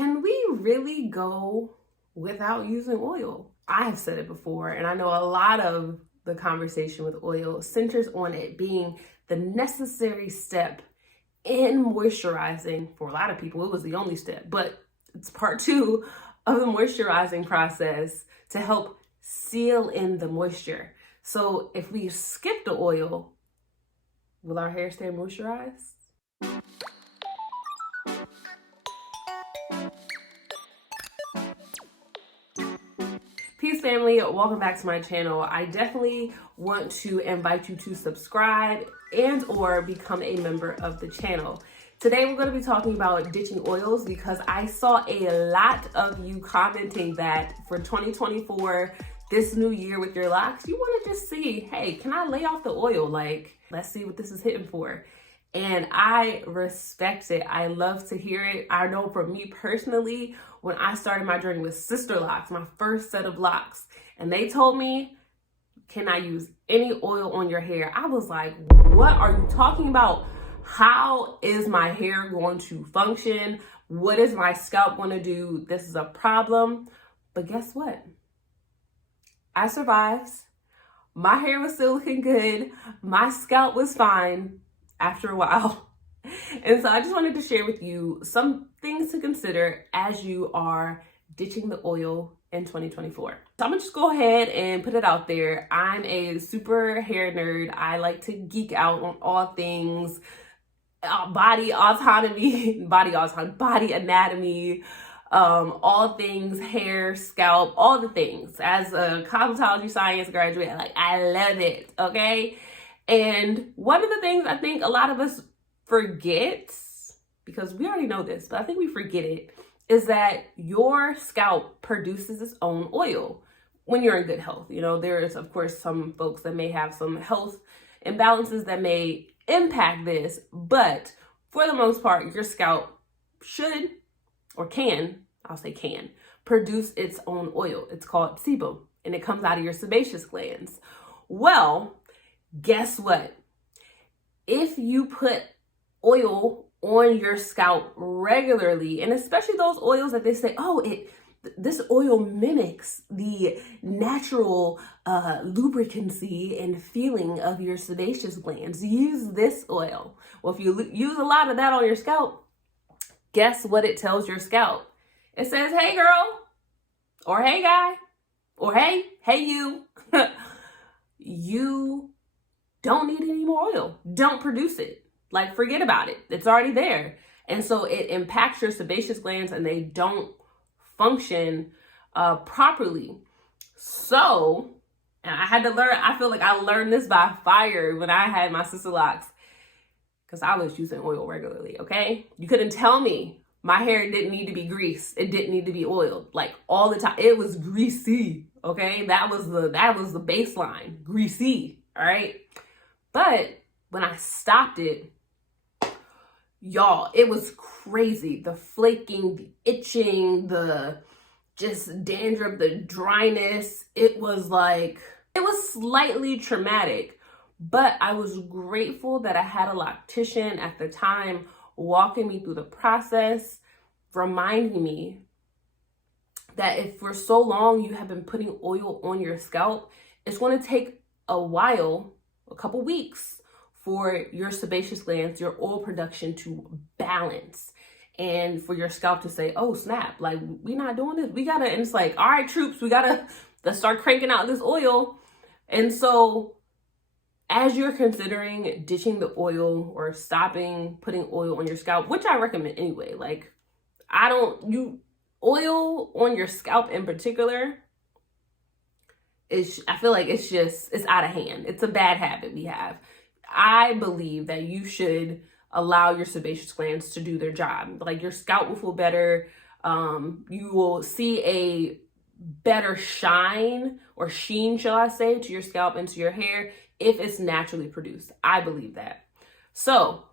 Can we really go without using oil? I have said it before, and I know a lot of the conversation with oil centers on it being the necessary step in moisturizing. For a lot of people, it was the only step, but it's part two of the moisturizing process to help seal in the moisture. So if we skip the oil, will our hair stay moisturized? Peace family, welcome back to my channel. I definitely want to invite you to subscribe and or become a member of the channel. Today we're going to be talking about ditching oils because I saw a lot of you commenting that for 2024, this new year with your locks, you want to just see, hey, can I lay off the oil? Like, let's see what this is hitting for. And I respect it. I love to hear it. I know for me personally, when I started my journey with Sister Locks, my first set of locks, and they told me, can I use any oil on your hair? I was like, what are you talking about? How is my hair going to function? What is my scalp going to do? This is a problem. But guess what? I survived. My hair was still looking good. My scalp was fine after a while. And so I just wanted to share with you some things to consider as you are ditching the oil in 2024. So I'm gonna just go ahead and put it out there. I'm a super hair nerd. I like to geek out on all things body autonomy, body anatomy, all things hair, scalp, all the things. As a cosmetology science graduate, I love it, okay? And one of the things I think a lot of us forget, because we already know this, but I think we forget it, is that your scalp produces its own oil when you're in good health. You know, there is, of course, some folks that may have some health imbalances that may impact this, but for the most part, your scalp should, or can, I'll say can, produce its own oil. It's called sebum, and it comes out of your sebaceous glands. Well, guess what? If you put oil on your scalp regularly, and especially those oils that they say, oh, this oil mimics the natural lubricancy and feeling of your sebaceous glands. Use this oil. Well, if you use a lot of that on your scalp, guess what it tells your scalp? It says, hey girl, or hey guy, or hey you, you don't need any more oil. Don't produce it. Like, forget about it. It's already there. And so it impacts your sebaceous glands and they don't function properly. So, and I had to learn, I feel like I learned this by fire when I had my Sister Locks, because I was using oil regularly, okay? You couldn't tell me my hair didn't need to be greased. It didn't need to be oiled, like all the time. It was greasy, okay? That was the baseline, greasy, all right? But when I stopped it, y'all, it was crazy. The flaking, the itching, the just dandruff, the dryness. It was slightly traumatic, but I was grateful that I had a loctician at the time walking me through the process, reminding me that if for so long you have been putting oil on your scalp, it's going to take a while, a couple weeks, for your sebaceous glands, your oil production to balance, and for your scalp to say, oh snap, like, we not doing this, we gotta, and it's like, all right troops, let's start cranking out this oil. And so as you're considering ditching the oil or stopping putting oil on your scalp, which I recommend anyway, like, oil on your scalp in particular, I feel like it's out of hand. It's a bad habit we have. I believe that you should allow your sebaceous glands to do their job. Like, your scalp will feel better. You will see a better shine or sheen, shall I say, to your scalp and to your hair if it's naturally produced. I believe that. So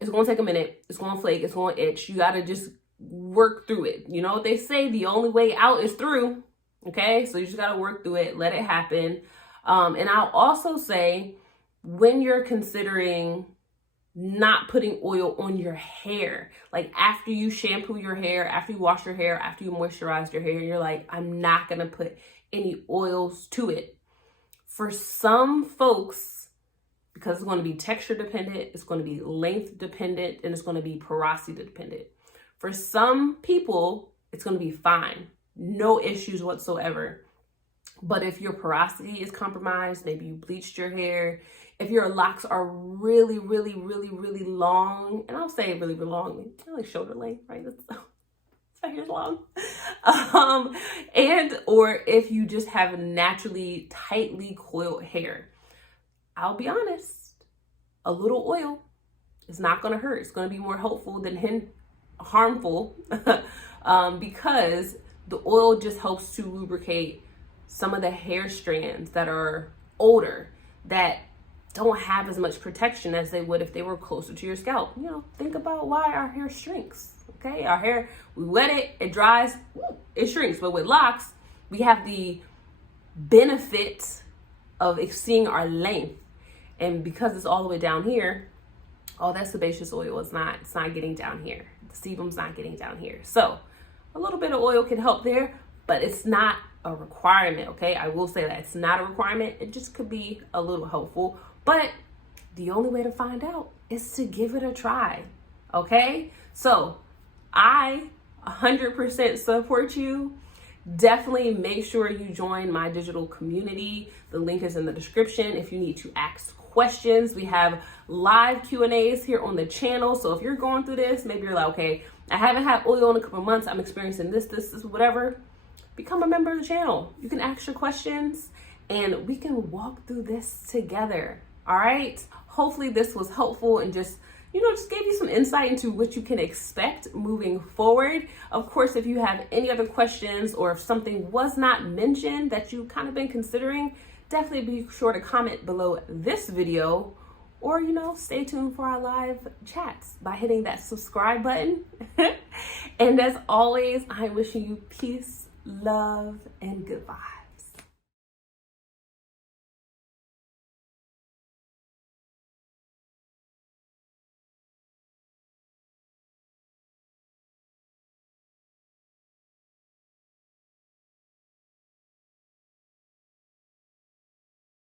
it's going to take a minute. It's going to flake. It's going to itch. You got to just work through it. You know what they say? The only way out is through. Okay, so you just got to work through it. Let it happen. And I'll also say, when you're considering not putting oil on your hair. Like after you shampoo your hair, after you wash your hair, after you moisturize your hair, you're like, I'm not gonna put any oils to it. For some folks, because it's going to be texture dependent, it's going to be length dependent, and it's going to be porosity dependent. For some people, it's going to be fine. No issues whatsoever. But if your porosity is compromised, maybe you bleached your hair, if your locks are really, really, really, really long, and I'll say really, really long, like shoulder length, right? My hair's long. And or if you just have naturally tightly coiled hair, I'll be honest, a little oil is not going to hurt. It's going to be more helpful than harmful because the oil just helps to lubricate some of the hair strands that are older, that don't have as much protection as they would if they were closer to your scalp. You know, think about why our hair shrinks. Okay, our hair, we wet it, it dries, it shrinks. But with locks, we have the benefit of seeing our length. And because it's all the way down here, all that sebaceous oil it's not getting down here. The sebum's not getting down here. So a little bit of oil can help there, but it's not a requirement, okay? I will say that it's not a requirement. It just could be a little helpful. But the only way to find out is to give it a try, okay? So I 100% support you. Definitely make sure you join my digital community. The link is in the description if you need to ask questions. We have live Q&As here on the channel. So if you're going through this, maybe you're like, okay, I haven't had oil in a couple of months. I'm experiencing this, whatever. Become a member of the channel. You can ask your questions and we can walk through this together. All right. Hopefully this was helpful and just gave you some insight into what you can expect moving forward. Of course, if you have any other questions or if something was not mentioned that you've kind of been considering, definitely be sure to comment below this video or, stay tuned for our live chats by hitting that subscribe button. And as always, I'm wishing you peace, love, and goodbye.